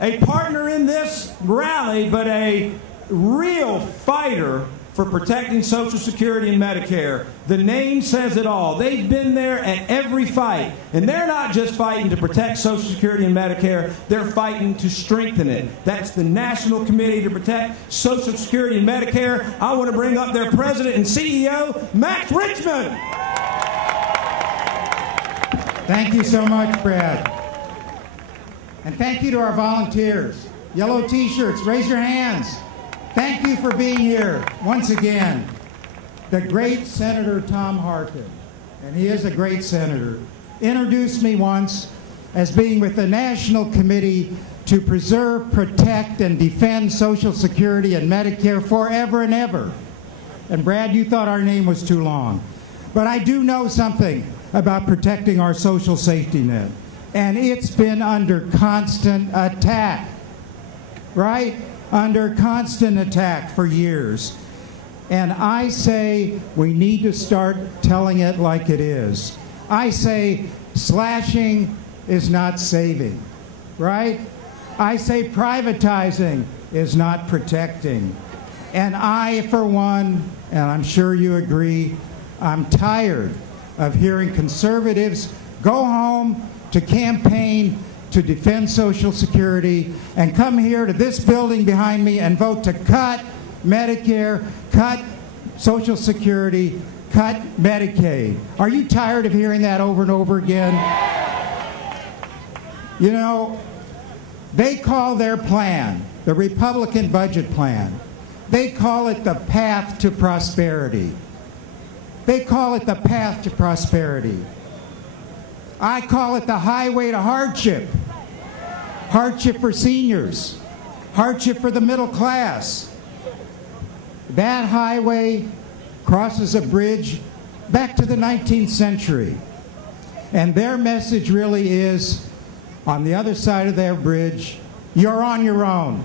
a partner in this rally, but a real fighter for protecting Social Security and Medicare. The name says it all. They've been there at every fight. And they're not just fighting to protect Social Security and Medicare, they're fighting to strengthen it. That's the National Committee to Protect Social Security and Medicare. I want to bring up their president and CEO, Max Richmond. Thank you so much, Brad. And thank you to our volunteers. Yellow t-shirts, raise your hands. Thank you for being here once again. The great Senator Tom Harkin, and he is a great senator, introduced me once as being with the National Committee to preserve, protect, and defend Social Security and Medicare forever and ever. And Brad, you thought our name was too long. But I do know something about protecting our social safety net. And it's been under constant attack, right? Under constant attack for years. And I say we need to start telling it like it is. I say slashing is not saving, right? I say privatizing is not protecting. And I, for one, and I'm sure you agree, I'm tired of hearing conservatives go home to campaign to defend Social Security and come here to this building behind me and vote to cut Medicare, cut Social Security, cut Medicaid. Are you tired of hearing that over and over again? You know, they call their plan, the Republican budget plan, they call it the path to prosperity. They call it the path to prosperity. I call it the highway to hardship. Hardship for seniors. Hardship for the middle class. That highway crosses a bridge back to the 19th century. And their message really is, on the other side of their bridge, you're on your own.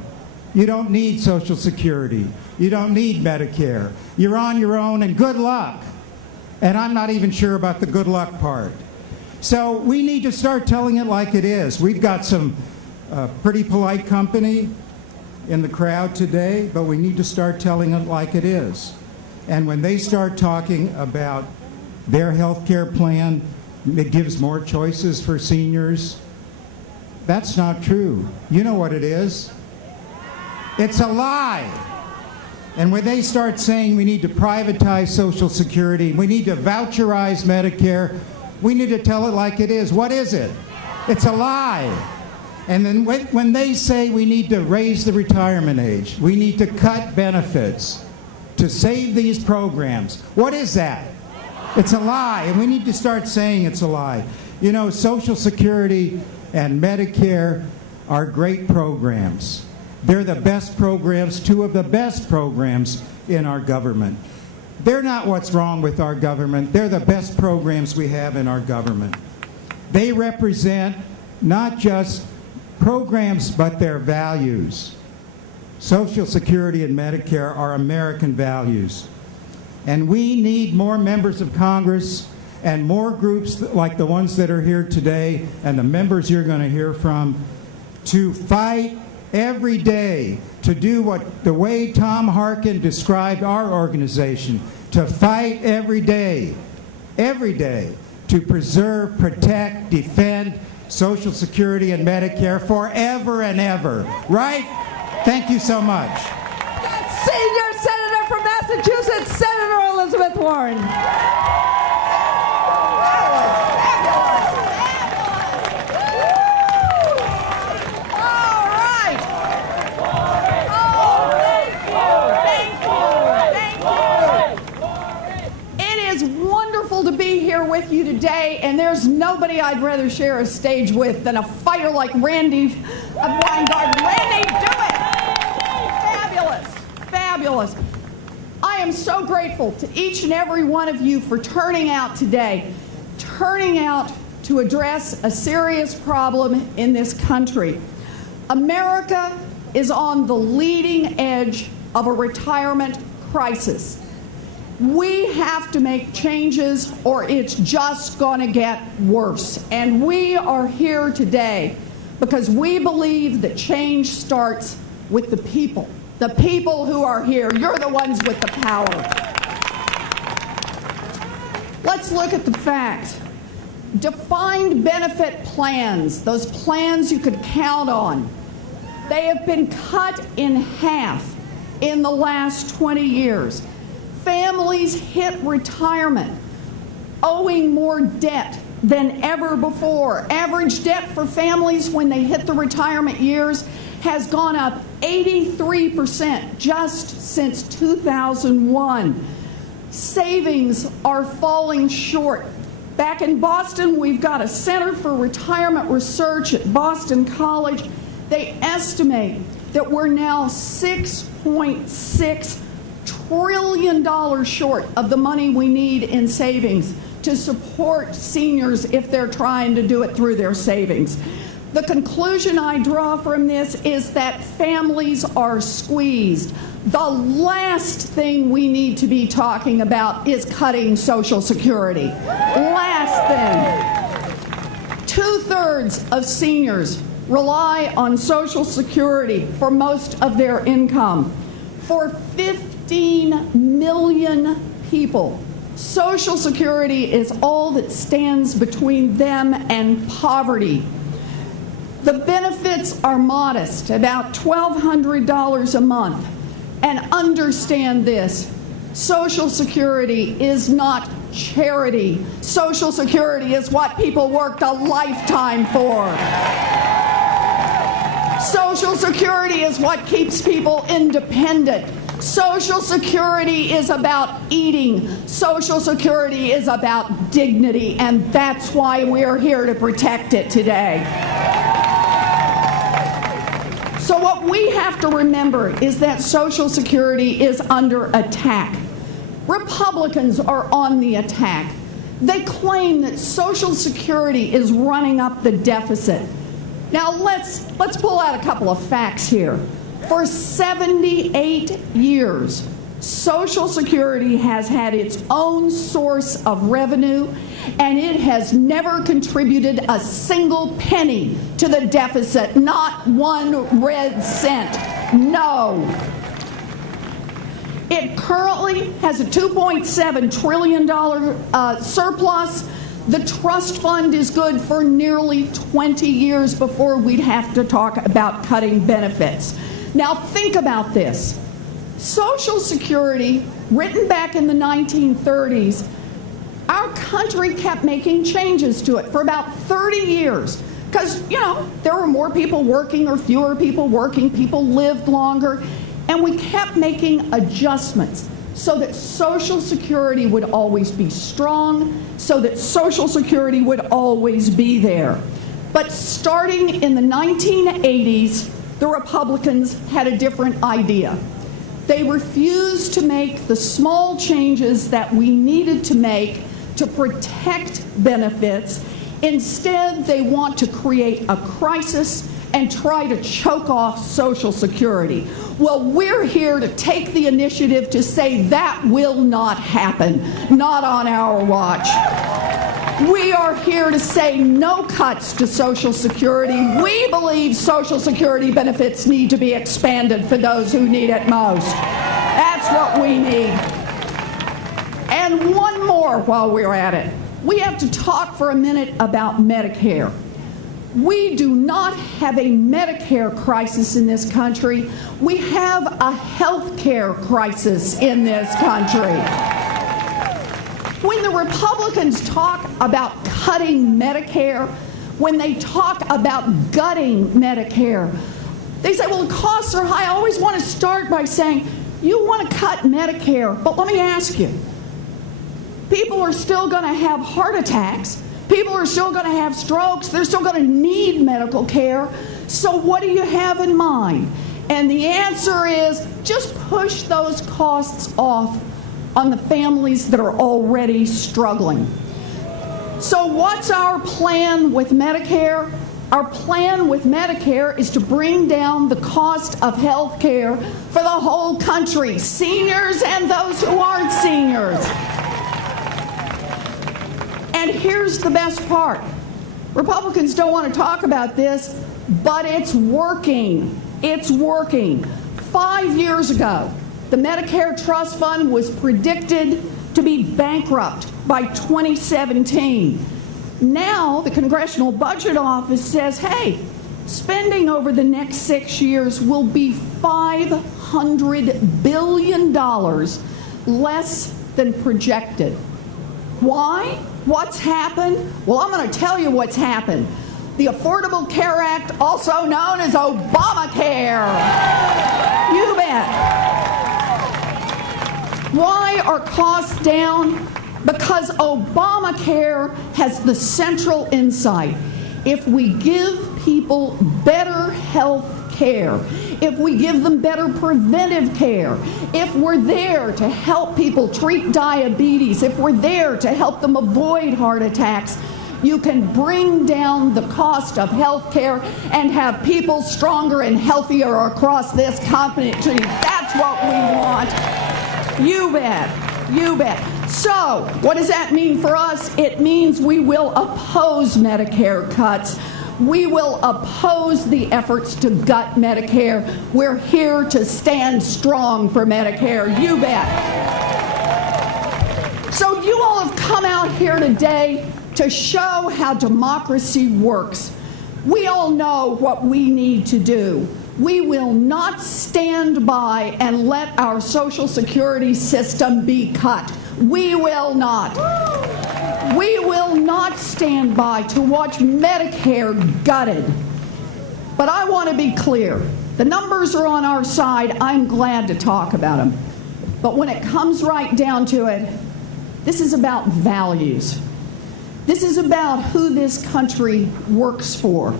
You don't need Social Security. You don't need Medicare. You're on your own, and good luck. And I'm not even sure about the good luck part. So we need to start telling it like it is. We've got some pretty polite company in the crowd today, but we need to start telling it like it is. And when they start talking about their health care plan, it gives more choices for seniors, that's not true. You know what it is. It's a lie. And when they start saying we need to privatize Social Security, we need to voucherize Medicare, we need to tell it like it is. What is it? It's a lie. And then when they say we need to raise the retirement age, we need to cut benefits to save these programs, what is that? It's a lie, and we need to start saying it's a lie. You know, Social Security and Medicare are great programs. They're the best programs, two of the best programs in our government. They're not what's wrong with our government. They're the best programs we have in our government. They represent not just programs, but their values. Social Security and Medicare are American values. And we need more members of Congress and more groups like the ones that are here today and the members you're going to hear from to fight every day to do what the way Tom Harkin described our organization, to fight every day to preserve, protect, defend Social Security and Medicare forever and ever. Right? Thank you so much. Senior Senator from Massachusetts, Senator Elizabeth Warren. To be here with you today, and there's nobody I'd rather share a stage with than a fighter like Randy of Weingarten. Randy, do it! Fabulous, fabulous. I am so grateful to each and every one of you for turning out today, turning out to address a serious problem in this country. America is on the leading edge of a retirement crisis. We have to make changes or it's just going to get worse. And we are here today because we believe that change starts with the people who are here. You're the ones with the power. Let's look at the facts. Defined benefit plans, those plans you could count on, they have been cut in half in the last 20 years. Families hit retirement owing more debt than ever before. Average debt for families when they hit the retirement years has gone up 83% just since 2001. Savings are falling short. Back in Boston, we've got a Center for Retirement Research at Boston College. They estimate that we're now $6.6 trillion short of the money we need in savings to support seniors if they're trying to do it through their savings. The conclusion I draw from this is that families are squeezed. The last thing we need to be talking about is cutting Social Security. Last thing. 2/3 of seniors rely on Social Security for most of their income. For 15 million people, Social Security is all that stands between them and poverty. The benefits are modest, about $1,200 a month. And understand this, Social Security is not charity. Social Security is what people worked a lifetime for. Social Security is what keeps people independent. Social Security is about eating. Social Security is about dignity, and that's why we're here to protect it today. So what we have to remember is that Social Security is under attack. Republicans are on the attack. They claim that Social Security is running up the deficit. Now let's pull out a couple of facts here. For 78 years, Social Security has had its own source of revenue, and it has never contributed a single penny to the deficit, not 1 red cent. No. It currently has a $2.7 trillion surplus. The trust fund is good for nearly 20 years before we'd have to talk about cutting benefits. Now think about this. Social Security, written back in the 1930s, our country kept making changes to it for about 30 years. Because, you know, there were more people working or fewer people working, people lived longer, and we kept making adjustments so that Social Security would always be strong, so that Social Security would always be there. But starting in the 1980s, the Republicans had a different idea. They refused to make the small changes that we needed to make to protect benefits. Instead, they want to create a crisis and try to choke off Social Security. Well, we're here to take the initiative to say that will not happen, not on our watch. We are here to say no cuts to Social Security. We believe Social Security benefits need to be expanded for those who need it most. That's what we need. And one more while we're at it. We have to talk for a minute about Medicare. We do not have a Medicare crisis in this country. We have a health care crisis in this country. When the Republicans talk about cutting Medicare, when they talk about gutting Medicare, they say, well, the costs are high. I always want to start by saying, you want to cut Medicare, but let me ask you, people are still going to have heart attacks. People are still going to have strokes. They're still going to need medical care. So what do you have in mind? And the answer is just push those costs off on the families that are already struggling. So what's our plan with Medicare? Our plan with Medicare is to bring down the cost of health care for the whole country, seniors and those who aren't seniors. And here's the best part. Republicans don't want to talk about this, but it's working. It's working. 5 years ago, the Medicare Trust Fund was predicted to be bankrupt by 2017. Now, the Congressional Budget Office says, hey, spending over the next 6 years will be $500 billion less than projected. Why? What's happened? Well, I'm going to tell you what's happened. The Affordable Care Act, also known as Obamacare. You bet. Why are costs down? Because Obamacare has the central insight. If we give people better health care, if we give them better preventive care, if we're there to help people treat diabetes, if we're there to help them avoid heart attacks, you can bring down the cost of health care and have people stronger and healthier across this country. That's what we want. You bet. You bet. So, what does that mean for us? It means we will oppose Medicare cuts. We will oppose the efforts to gut Medicare. We're here to stand strong for Medicare. You bet. So you all have come out here today to show how democracy works. We all know what we need to do. We will not stand by and let our Social Security system be cut. We will not. We will not stand by to watch Medicare gutted. But I want to be clear. The numbers are on our side. I'm glad to talk about them. But when it comes right down to it, this is about values. This is about who this country works for.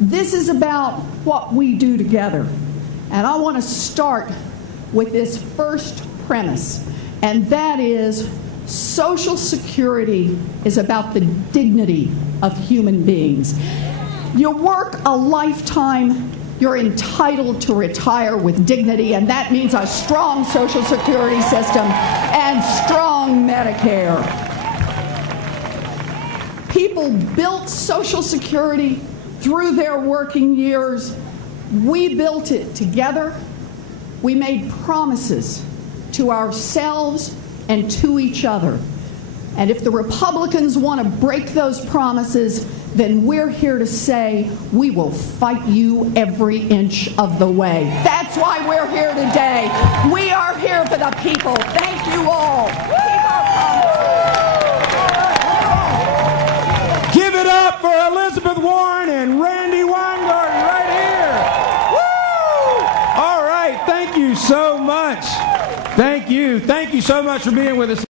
This is about what we do together. And I want to start with this first premise, and that is Social Security is about the dignity of human beings. You work a lifetime, you're entitled to retire with dignity, and that means a strong Social Security system and strong Medicare. People built Social Security through their working years. We built it together. We made promises to ourselves and to each other. And if the Republicans want to break those promises, then we're here to say we will fight you every inch of the way. That's why we're here today. We are here for the people. Thank you all. Keep our promises. Give it up for Elizabeth Warren and Randy Weingarten right here. Woo! All right, thank you so much. Thank you. Thank you so much for being with us.